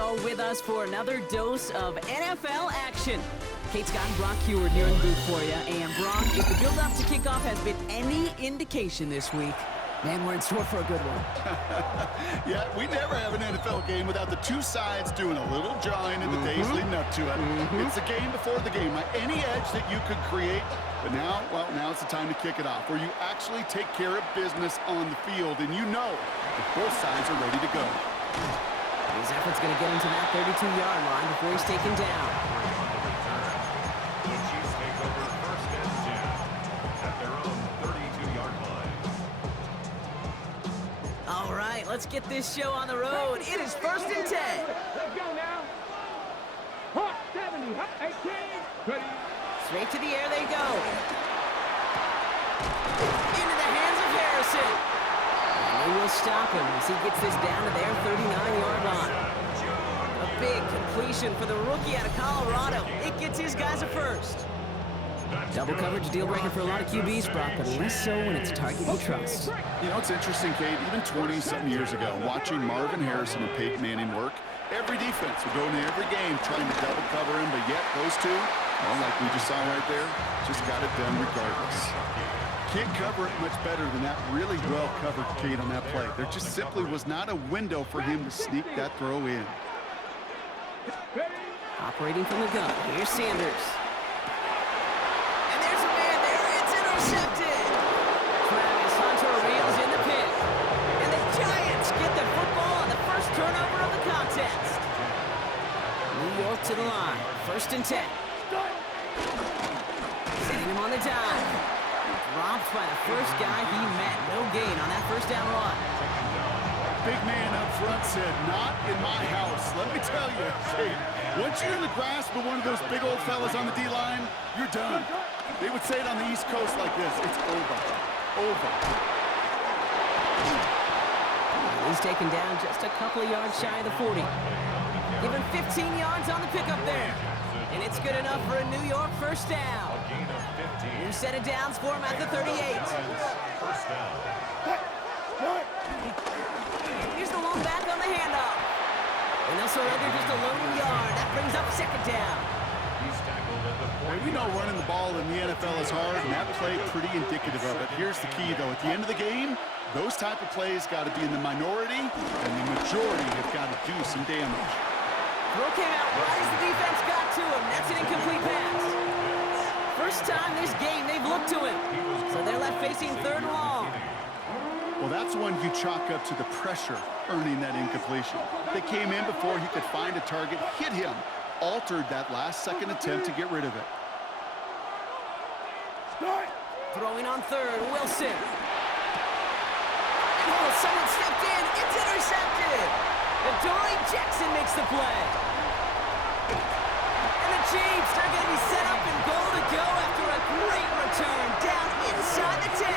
y'all with us for another dose of NFL action. Kate Scott and Brock Heward here in the booth for you. And Brock, if the build-up to kickoff has been any indication this week, man, we're in store for a good one. Yeah, we never have an NFL game without the two sides doing a little jawing in the days leading up to it. It's the game before the game. Any edge that you could create, but now, well, now it's the time to kick it off, where you actually take care of business on the field, and you know that both sides are ready to go. His effort's going to get him to that 32-yard line before he's taken down. The Chiefs take over first and 10 at their own 32-yard line. All right, let's get this show on the road. It is first and 10. Let's go now. Hot 70, hot 18. Ready. Straight to the air they go. Into the hands of Harrison. And they will stop him as he gets this down to their 39-yard line. A big completion for the rookie out of Colorado. It gets his guys a first. Double coverage, deal breaker for a lot of QBs, Brock, but less so when it's a target you trust. You know, it's interesting, Kate, even 20-something years ago, watching Marvin Harrison and Peyton Manning work, every defense would go into every game trying to double cover him, but yet those two, well, like we just saw right there, just got it done regardless. Can't cover it much better than that really well-covered Kate on that play. There just simply was not a window for him to sneak that throw in. Operating from the gun, here's Sanders. And there's a man there, it's intercepted! Travis Hunter reels in the pit. And the Giants get the football on the first turnover of the contest. New York to the line, first and 10. Sitting him on the dive. Dropped by the first guy he met. No gain on that first down run. Big man up front said, not in my house. Let me tell you, Kate, once you're in the grasp of one of those big old fellas on the D-line, you're done. They would say it on the East Coast like this, it's over. Over. He's taken down just a couple of yards shy of the 40. Given 15 yards on the pickup there. And it's good enough for a New York first down. New set of downs for him at the 38. First down. Here's the long back on the handoff. And they'll surrender just a lone yard. That brings up second down. He's tackled at the Well, 40. we know running the ball in the NFL is hard, and that play pretty indicative of it. Here's the key, though. At the end of the game, those type of plays got to be in the minority, and the majority have got to do some damage. Throw came out right as the defense got to him. That's an incomplete pass. First time this game they've looked to him. So they're left facing third and long. Well, that's one you chalk up to the pressure earning that incompletion. They came in before he could find a target, hit him, altered that last-second attempt to get rid of it. Throwing on third, Wilson. Oh, someone stepped in. It's intercepted. Adoree Jackson makes the play. And the Chiefs are going to be set up and goal to go after a great return down inside the 10.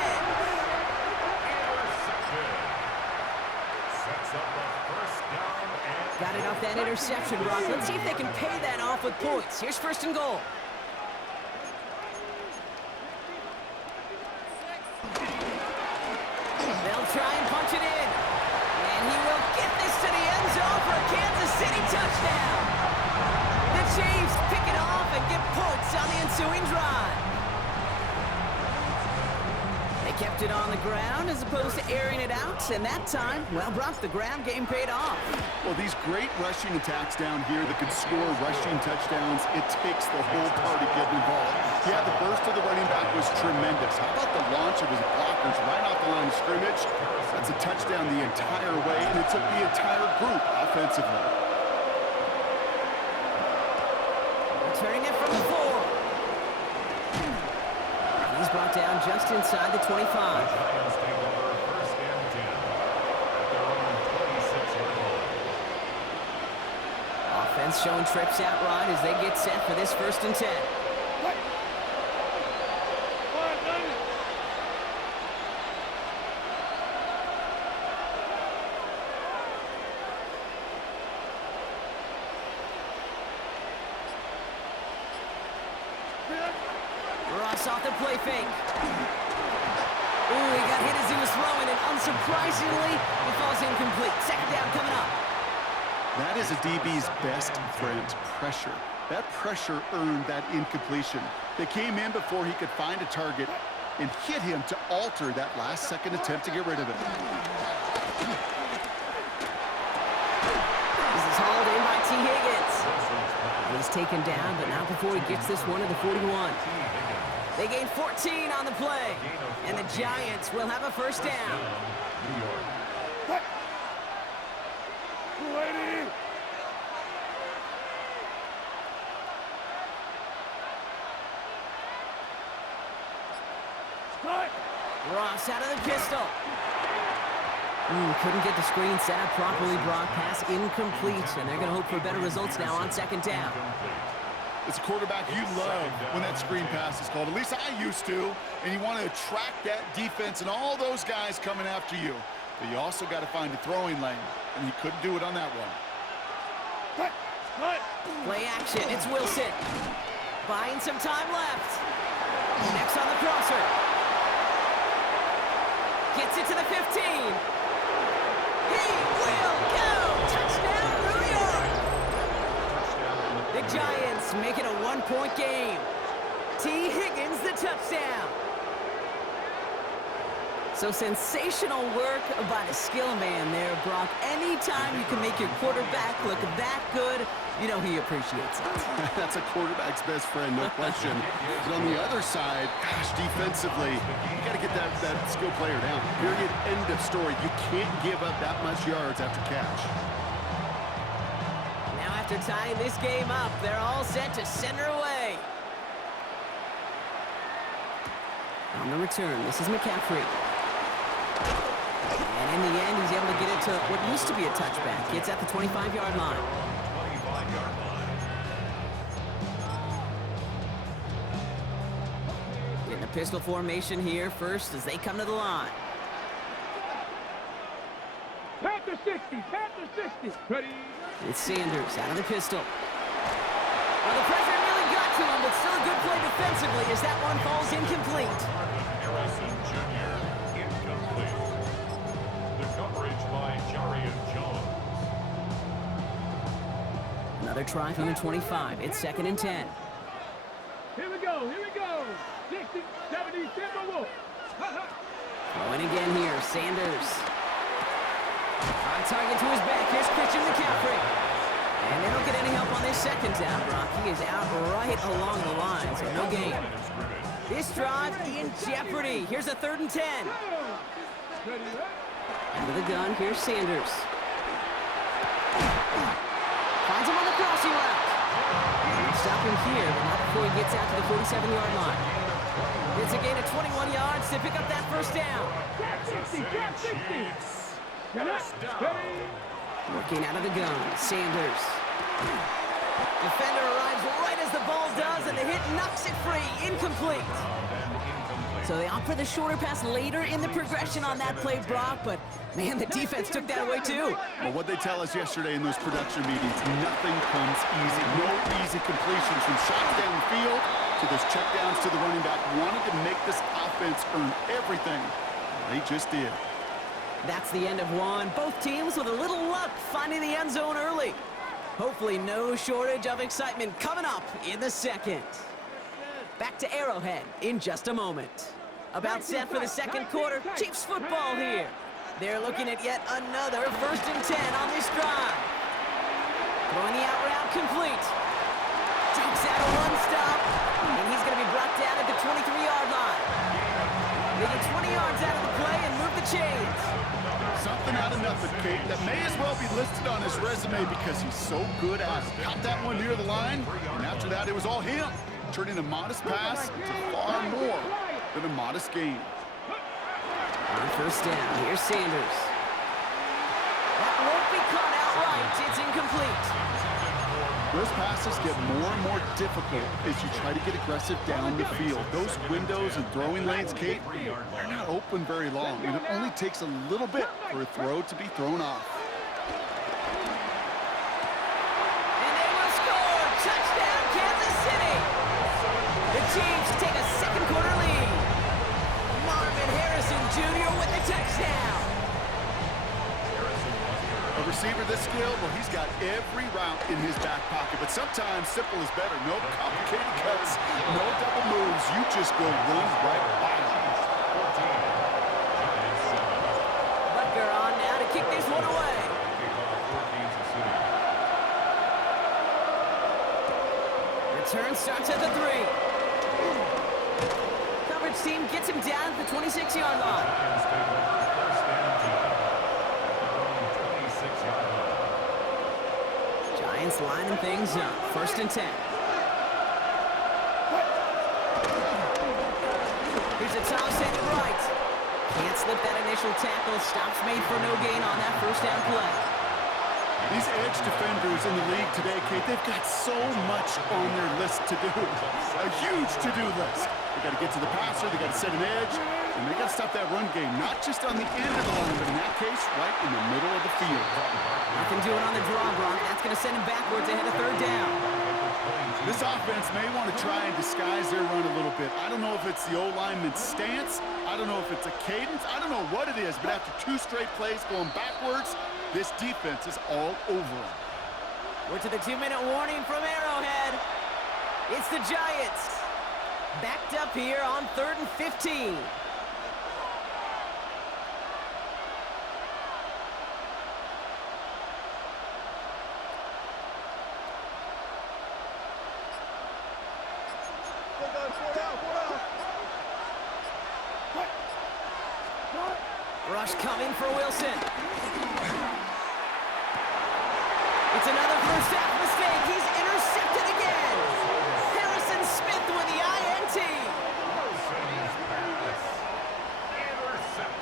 Sets up a first down and Got it off that interception, Brock. Let's see if they can pay that off with points. Here's first and goal. They'll try and punch it in. And he will get this to the end zone for a Kansas City touchdown. The Chiefs pick it off and get points on the ensuing drive. They kept it on the ground as opposed to airing it out. And that time, well, Brock, the ground game paid off. Well, these great rushing attacks down here that could score rushing touchdowns, it takes the whole party getting involved. Yeah, the burst of the running back was tremendous. How about the launch of his blockers right off the line of scrimmage? That's a touchdown the entire way, and it took the entire group offensively. Returning it from the 4. He's brought down just inside the 25. Giants take over first and 10 at their own 26-yard line. Offense showing trips out right as they get set for this first and 10. Ross off the play fake. Ooh, he got hit as he was throwing, and unsurprisingly, it falls incomplete. Second down coming up. That is a DB's best friend, pressure. That pressure earned that incompletion. They came in before he could find a target and hit him to alter that last-second attempt to get rid of it. This is hauled in by T. Higgins. He's taken down, but not before he gets this one to the 41. They gain 14 on the play, and the Giants will have a first down. Ready? Start. Ross out of the pistol. Couldn't get the screen set up properly. Brock, pass incomplete, and they're going to hope for better results now on second down. It's a quarterback you love when that screen pass is called. At least I used to. And you want to attract that defense and all those guys coming after you. But you also got to find a throwing lane, and he couldn't do it on that one. Play action. It's Wilson. Buying some time left. Next on the crosser. Gets it to the 15. He will go. Touchdown, New York. The Giants make it a one-point game. T. Higgins, the touchdown. So sensational work by the skill man there, Brock. Anytime you can make your quarterback look that good, you know he appreciates it. That's a quarterback's best friend, no question. But on the other side, gosh, defensively, you got to get that skill player down. Period, end of story. You can't give up that much yards after catch. Now after tying this game up, they're all set to send her away. On the return, this is McCaffrey. And in the end, he's able to get it to what used to be a touchback. It's at the 25-yard line. 25-yard line. Getting a pistol formation here first as they come to the line. Panther 60, Panther 60. Ready? It's Sanders out of the pistol. Well, the pressure nearly got to him, but still a good play defensively as that one falls incomplete. Harrison Jr. incomplete. The coverage by Jarian Jones. Another try from the 25. It's 2nd and 10. Here we go, here we go. 60, 70, Timberwolves. Going again here, Sanders. On target to his back. Here's Christian McCaffrey. And they don't get any help on this second down, Brock. He is out right along the line, so no gain. This drive in jeopardy. Here's a 3rd and 10. Out of the gun, here's Sanders. Finds him on the crossing route. Stop him here, but not before he gets out to the 47-yard line. It's a gain of 21 yards to pick up that first down. Cap 60. Working out of the gun, Sanders. Defender arrives right as the ball does, and the hit knocks it free. Incomplete. So they opt for the shorter pass later in the progression on that play, Brock, but man, the defense took that away too. Well, what they tell us yesterday in those production meetings, nothing comes easy. No easy completions from shots down the field to those checkdowns to the running back. Wanted to make this offense earn everything. They just did. That's the end of one. Both teams with a little luck finding the end zone early. Hopefully no shortage of excitement coming up in the second. Back to Arrowhead in just a moment. About set for the second quarter. Chiefs football here. They're looking at yet another 1st and 10 on this drive. Throwing the out route complete. Takes out a one-stop, and he's going to be brought down at the 23-yard line. They get 20 yards out of the play and move the chains. Something out of nothing, Kate, that may as well be listed on his resume because he's so good at it. Caught that one near the line, and after that, it was all him, turning a modest pass to far more than a modest gain. On first down, here's Sanders. That won't be caught outright. It's incomplete. Those passes get more and more difficult as you try to get aggressive down the field. Those windows and throwing lanes, Kate, they're not open very long, and it only takes a little bit for a throw to be thrown off. And they will score! Touchdown, Kansas City! The Chiefs take a second quarter lead. Marvin Harrison Jr. with the touchdown. A A receiver this skilled, well, he's got every route in his back pocket. But sometimes simple is better. No complicated cuts, no double moves. You just go run right by him. Butker on now to kick this one away. Return starts at the 3. Coverage team gets him down at the 26-yard line. Giants lining things up. 1st and 10. Here's a toss in right. Can't slip that initial tackle. Stops made for no gain on that 1st down play. These edge defenders in the league today, Kate, they've got so much on their list to do. A huge to-do list. They got to get to the passer, they got to set an edge, and they got to stop that run game, not just on the end of the line, but in that case, right in the middle of the field. Nothing doing on the draw, Brock. That's going to send him backwards ahead of 3rd down. This offense may want to try and disguise their run a little bit. I don't know if it's the O-lineman's stance. I don't know if it's a cadence. I don't know what it is, but after 2 straight plays going backwards, this defense is all over him. We're to the 2-minute warning from Arrowhead. It's the Giants. Backed up here on 3rd and 15. Rush coming for Wilson. It's another first half mistake. He's intercepted again. Harrison Smith with the INT.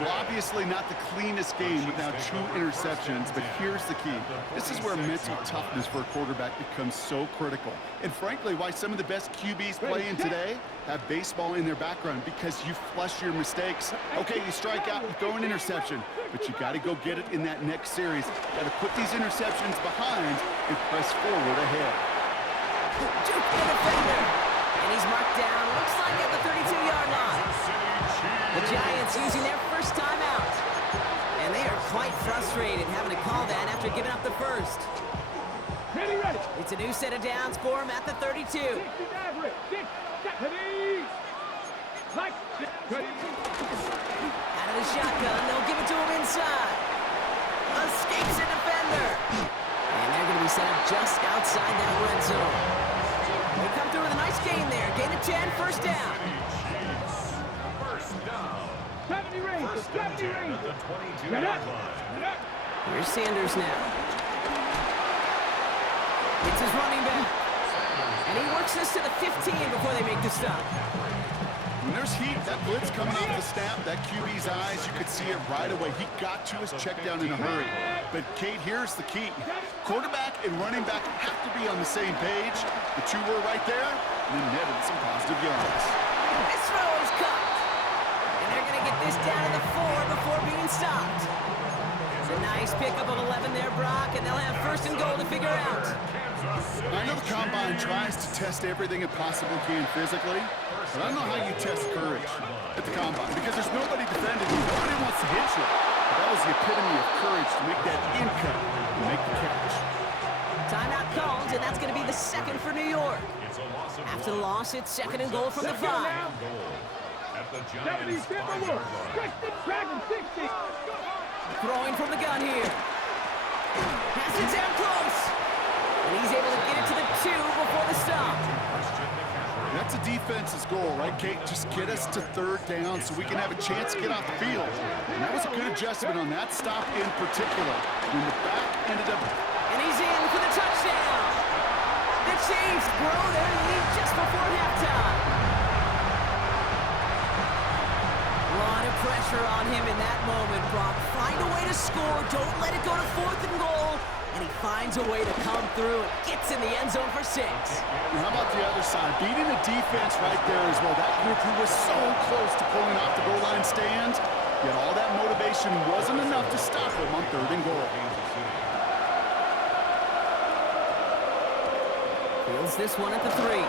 Well, obviously not the cleanest game without 2 interceptions, but here's the key. This is where mental toughness for a quarterback becomes so critical. And frankly, why some of the best QBs playing today have baseball in their background, because you flush your mistakes. Okay, you strike out and throw an interception, but you got to go get it in that next series. Got to put these interceptions behind and press forward ahead. Juke the defender. And he's marked down, looks like at the 32-yard line. The Giants using their first timeout. And they are quite frustrated having to call that after giving up the first. Ready, ready. It's a new set of downs for him at the 32. 6 is average. 6, ready. Like, ready. Out of the shotgun, they'll give it to him inside. Escapes a defender. And they're going to be set up just outside that red zone. They come through with a nice gain there. Gain of 10, 1st down. 70 range. 70 range. Get up. Get up. Here's Sanders now. It's his running back. And he works this to the 15 before they make the stop. When there's heat, that blitz coming off the snap, that QB's eyes, you could see it right away. He got to his check down in a hurry. But, Kate, here's the key. Quarterback and running back have to be on the same page. The 2 were right there, and then netted some positive yards. This throw is caught. And they're going to get this down to the 4 before being stopped. It's a nice pickup of 11 there, Brock, and they'll have 1st and goal to figure out. I know the Combine tries to test everything it possibly can physically, but I don't know how you test courage at the Combine, because there's nobody defending you. Nobody wants to hit you. But that was the epitome of courage to make that in cut and make the catch. Timeout called, and that's going to be the 2nd for New York. After the loss, it's 2nd and goal from the 5. 70, step over. Stretch the dragon, 60. Throwing from the gun here. Pass it down close. And he's able to get it to the 2 before the stop. That's a defense's goal, right, Kate? Just get us to 3rd down so we can have a chance to get off the field. And that was a good adjustment on that stop in particular. When the back ended up... And he's in for the touchdown. The Chiefs grow their lead just before halftime. A lot of pressure on him in that moment, Brock. Find a way to score. Don't let it go to 4th and goal. And he finds a way to come through and gets in the end zone for 6. And how about the other side? Beating the defense right there as well. That group who was so close to pulling off the goal line stand, yet all that motivation wasn't enough to stop him on 3rd and goal. Fields this one at the 3.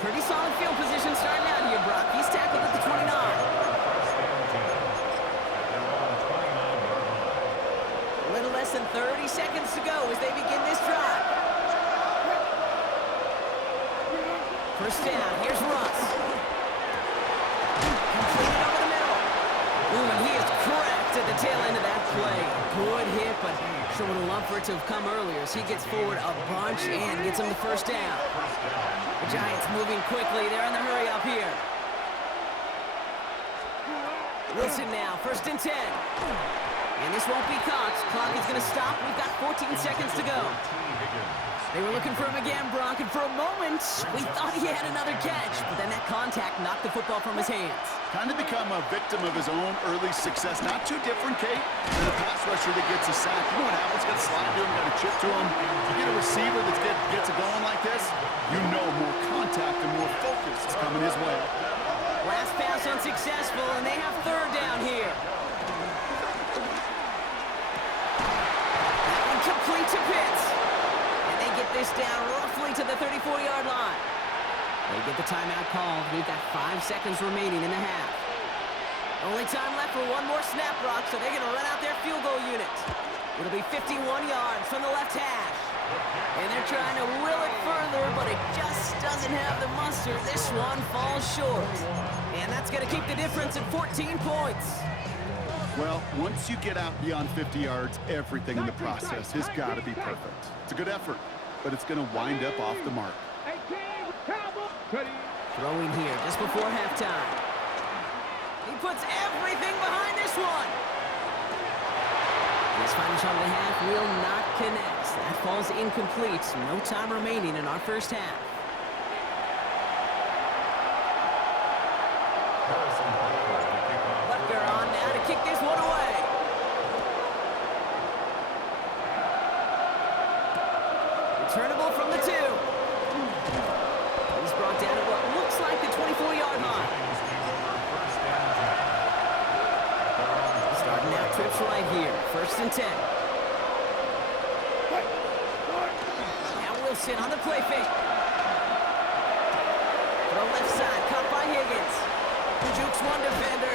Pretty solid field position starting out here, Brock. He's tackled at the 29. less than 30 seconds to go as they begin this drive. First down, here's Russ. Completed over the middle. Ooh, and he is cracked at the tail end of that play. Good hit, but sure would have loved for it to have come earlier as he gets forward a bunch and gets him the first down. The Giants moving quickly. They're in the hurry up here. Wilson now, first and 10. And this won't be Cox. Clock is going to stop. We've got 14 seconds to go. They were looking for him again, Brock, and for a moment, we thought he had another catch. But then that contact knocked the football from his hands. Kind of become a victim of his own early success. Not too different, Kate, than a pass rusher that gets a sack. You know what happens? Got to slide to him, got to chip to him. You get a receiver that gets it going like this, you know more contact and more focus is coming his way. Last pass unsuccessful, and they have third down here. That one complete to Pitts. And they get this down roughly to the 34-yard line. They get the timeout called. We've got 5 seconds remaining in the half. Only time left for one more snap, Brock, so they're going to run out their field goal unit. It'll be 51 yards from the left hash. And they're trying to will it further, but it just doesn't have the muster. This one falls short. And that's going to keep the difference at 14 points. Well, once you get out beyond 50 yards, everything in the process has got to be perfect. It's a good effort, but it's going to wind up off the mark. Throwing here just before halftime. He puts everything behind this one. This final shot of the half will not connect. That falls incomplete. No time remaining in our first half. Butker on now to kick this one away. Returnable from the 2. He's brought down at what looks like the 24-yard line. Starting out trips right here. First and 10. Now Wilson on the play fake. Throw left side, caught by Higgins. Jukes one defender.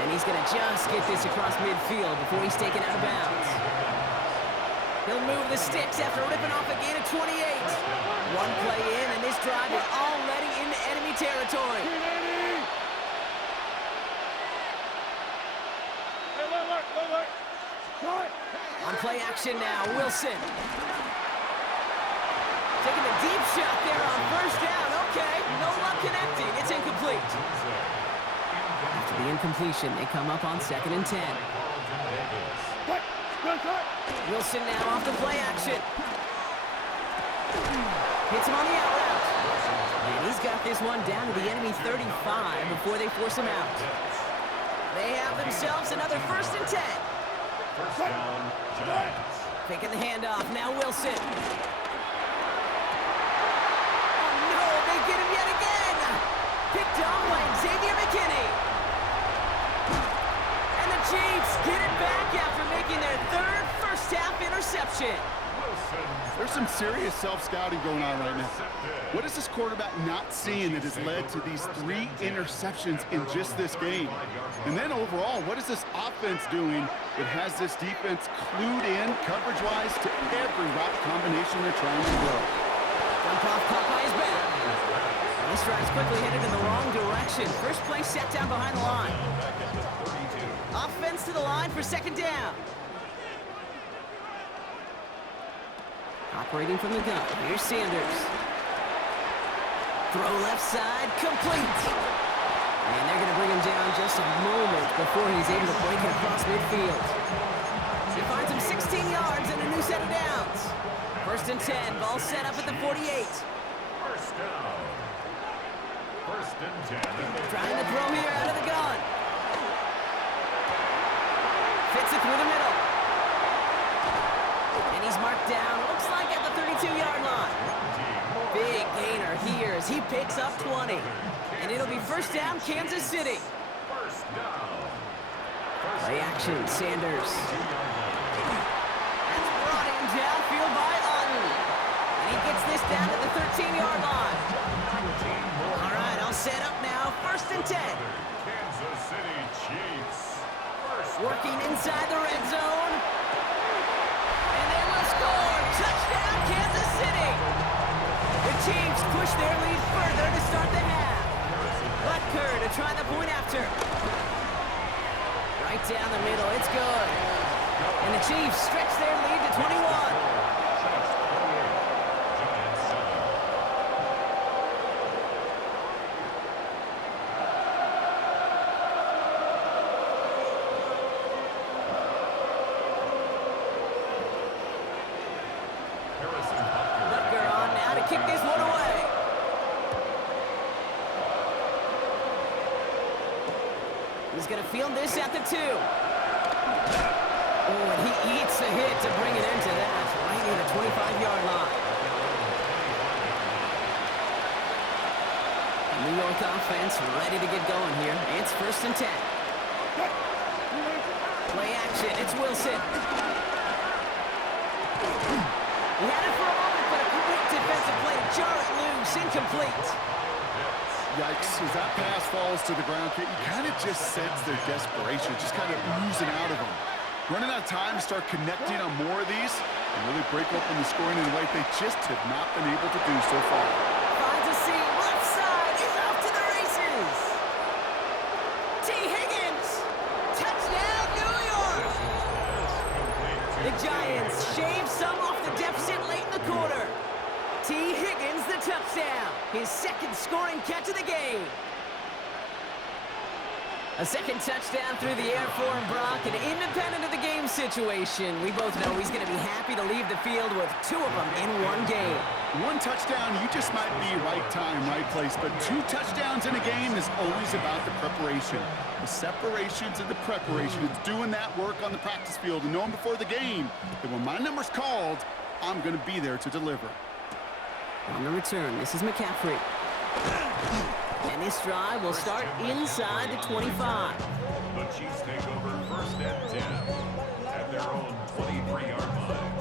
And he's going to just get this across midfield before he's taken out of bounds. He'll move the sticks after ripping off a gain of 28. One play in, and this drive is already into enemy territory. On play action now, Wilson. Taking a deep shot there on first down. Okay, no luck connecting. It's incomplete. After the incompletion, they come up on 2nd and 10. Wilson now off the play action. Hits him on the out route. And he's got this one down to the enemy 35 before they force him out. They have themselves another first and 10. First down, Giants. Taking the handoff, now Wilson. Oh no, they get him yet again! Picked off by Xavier McKinney. And the Chiefs get it back after making their third first-half interception. There's some serious self-scouting going on right now. What is this quarterback not seeing that has led to these 3 interceptions in just this game? And then overall, what is this offense doing that has this defense clued in coverage-wise to every route combination they're trying to throw? Dump off caught by his back. And this drive's quickly headed in the wrong direction. First play set down behind the line. Offense to the line for 2nd down. Operating from the gun, here's Sanders. Throw left side, complete. And they're going to bring him down just a moment before he's able to break it across midfield. He finds him 16 yards and a new set of downs. First and 10, ball set up at the 48. First down. First and 10. Trying to throw here out of the gun. Fits it through the middle. And he's marked down, looks like at the 32-yard line. Big gainer here as he picks up 20. And it'll be first down, Kansas City. First down. Play action, Sanders. That's brought in downfield by Otten. And he gets this down to the 13-yard line. All right, all set up now, first and 10. Kansas City Chiefs. Working inside the red zone. their lead further to start the half. Butker to try the point after. Right down the middle, it's good. And the Chiefs stretch their lead to 21. Butker on now to kick this one away. He's going to field this at the 2. Oh, and he eats the hit to bring it into that, right near the 25-yard line. New York offense ready to get going here. It's 1st and 10. Play action, it's Wilson. He had it for a moment, but a great defensive play to jar it loose, incomplete. Yikes, as that pass falls to the ground, you kind of just sense their desperation, just kind of oozing out of them. Running out of time to start connecting on more of these and really break open the scoring in a way they just have not been able to do so far. Finds a seam, left side, is off to the races. T. Higgins, touchdown New York. The Giants shave some off the deficit late in the quarter. T. Higgins, the touchdown. His 2nd scoring catch of the game. A 2nd touchdown through the air for him, Brock, and independent of the game situation. We both know he's going to be happy to leave the field with 2 of them in one game. 1 touchdown, you just might be right time, right place, but 2 touchdowns in a game is always about the preparation. The separations and the preparation. It's doing that work on the practice field and knowing before the game that when my number's called, I'm going to be there to deliver. On the return, this is McCaffrey. And this drive will start inside the 25. The Chiefs take over 1st and 10 at their own 23-yard line.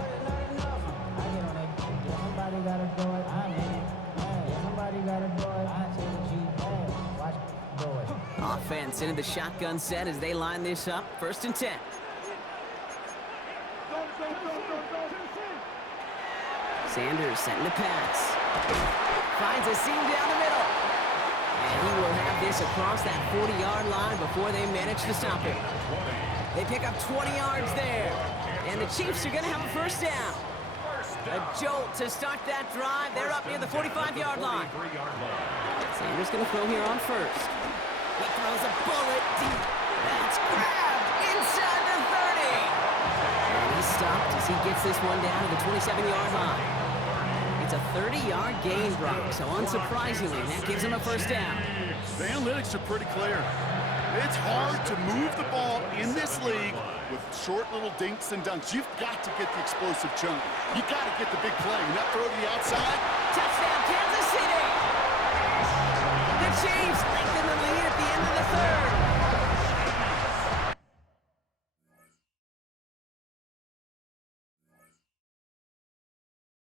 Somebody gotta do it. I mean, somebody gotta do it. I say the Chiefs, watch do it. Offense into the shotgun set as they line this up. 1st and 10. Sanders setting the pass. Finds a seam down the middle. And he will have this across that 40-yard line before they manage to stop him. They pick up 20 yards there. And the Chiefs are going to have a 1st down. A jolt to start that drive. They're up near the 45-yard line. Sanders going to throw here on 1st. He throws a bullet deep. That's grabbed inside the 30. And he's stopped as he gets this one down to the 27-yard line. It's a 30-yard gain, Brock, so unsurprisingly, that gives him a 1st down. The analytics are pretty clear. It's hard to move the ball in this league with short little dinks and dunks. You've got to get the explosive chunk. You've got to get the big play. And that throw to the outside. Touchdown, Kansas City! The Chiefs lengthen the lead at the end of the 3rd.